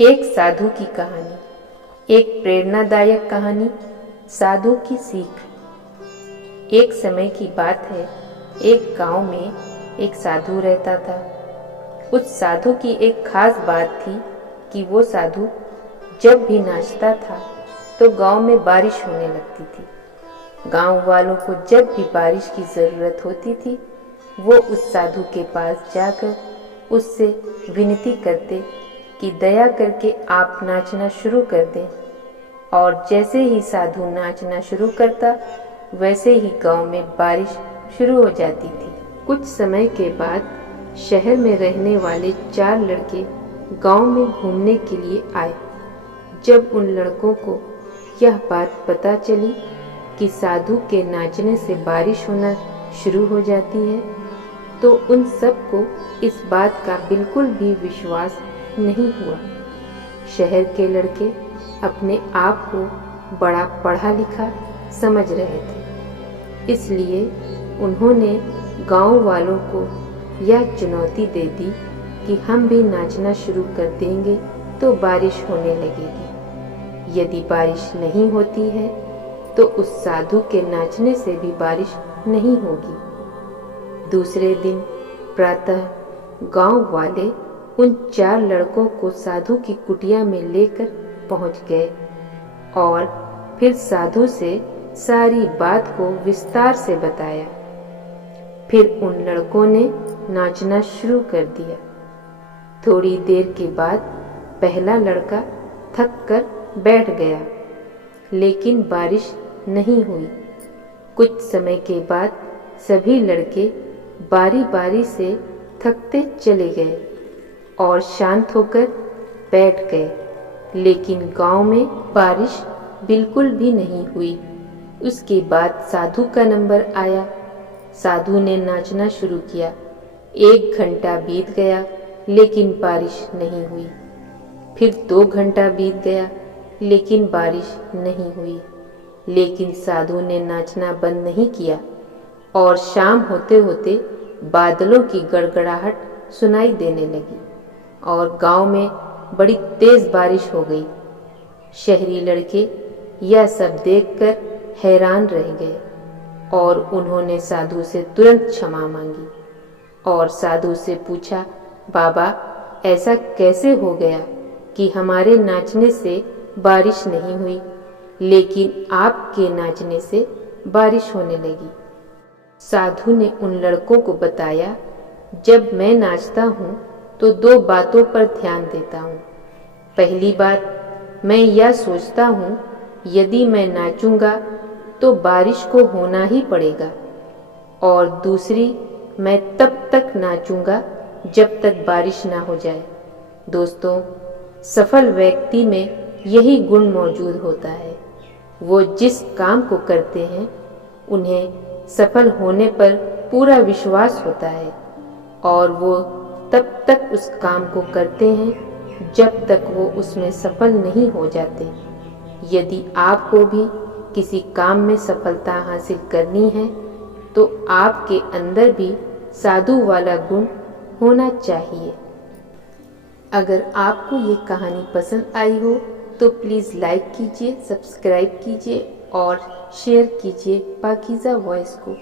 एक साधु की कहानी। एक प्रेरणादायक कहानी, साधु की सीख। एक समय की बात है, एक गांव में एक साधु रहता था। उस साधु की एक खास बात थी कि वो साधु जब भी नाचता था तो गांव में बारिश होने लगती थी। गांव वालों को जब भी बारिश की ज़रूरत होती थी वो उस साधु के पास जाकर उससे विनती करते कि दया करके आप नाचना शुरू कर दें। और जैसे ही साधु नाचना शुरू करता वैसे ही गांव में बारिश शुरू हो जाती थी। कुछ समय के बाद शहर में रहने वाले 4 लड़के गांव में घूमने के लिए आए। जब उन लड़कों को यह बात पता चली कि साधु के नाचने से बारिश होना शुरू हो जाती है तो उन सबको इस बात का बिल्कुल भी विश्वास नहीं हुआ। शहर के लड़के अपने आप को बड़ा पढ़ा लिखा समझ रहे थे, इसलिए उन्होंने गांव वालों को यह चुनौती दे दी कि हम भी नाचना शुरू कर देंगे तो बारिश होने लगेगी। यदि बारिश नहीं होती है तो उस साधु के नाचने से भी बारिश नहीं होगी। दूसरे दिन प्रातः गांव वाले उन 4 लड़कों को साधु की कुटिया में लेकर पहुंच गए और फिर साधु से सारी बात को विस्तार से बताया। फिर उन लड़कों ने नाचना शुरू कर दिया। थोड़ी देर के बाद पहला लड़का थक कर बैठ गया, लेकिन बारिश नहीं हुई। कुछ समय के बाद सभी लड़के बारी बारी से थकते चले गए और शांत होकर बैठ गए, लेकिन गांव में बारिश बिल्कुल भी नहीं हुई। उसके बाद साधु का नंबर आया। साधु ने नाचना शुरू किया। 1 घंटा बीत गया लेकिन बारिश नहीं हुई। फिर 2 घंटा बीत गया लेकिन बारिश नहीं हुई। लेकिन साधु ने नाचना बंद नहीं किया और शाम होते होते बादलों की गड़गड़ाहट सुनाई देने लगी और गांव में बड़ी तेज बारिश हो गई। शहरी लड़के यह सब देखकर हैरान रह गए और उन्होंने साधु से तुरंत क्षमा मांगी और साधु से पूछा, बाबा ऐसा कैसे हो गया कि हमारे नाचने से बारिश नहीं हुई लेकिन आपके नाचने से बारिश होने लगी। साधु ने उन लड़कों को बताया, जब मैं नाचता हूँ तो 2 बातों पर ध्यान देता हूँ। पहली बात, मैं यह सोचता हूँ यदि मैं नाचूंगा तो बारिश को होना ही पड़ेगा, और दूसरी, मैं तब तक नाचूंगा जब तक बारिश ना हो जाए। दोस्तों, सफल व्यक्ति में यही गुण मौजूद होता है। वो जिस काम को करते हैं उन्हें सफल होने पर पूरा विश्वास होता है और वो तब तक उस काम को करते हैं जब तक वो उसमें सफल नहीं हो जाते। यदि आपको भी किसी काम में सफलता हासिल करनी है तो आपके अंदर भी साधु वाला गुण होना चाहिए। अगर आपको ये कहानी पसंद आई हो तो प्लीज़ लाइक कीजिए, सब्सक्राइब कीजिए और शेयर कीजिए पाकीज़ा वॉइस को।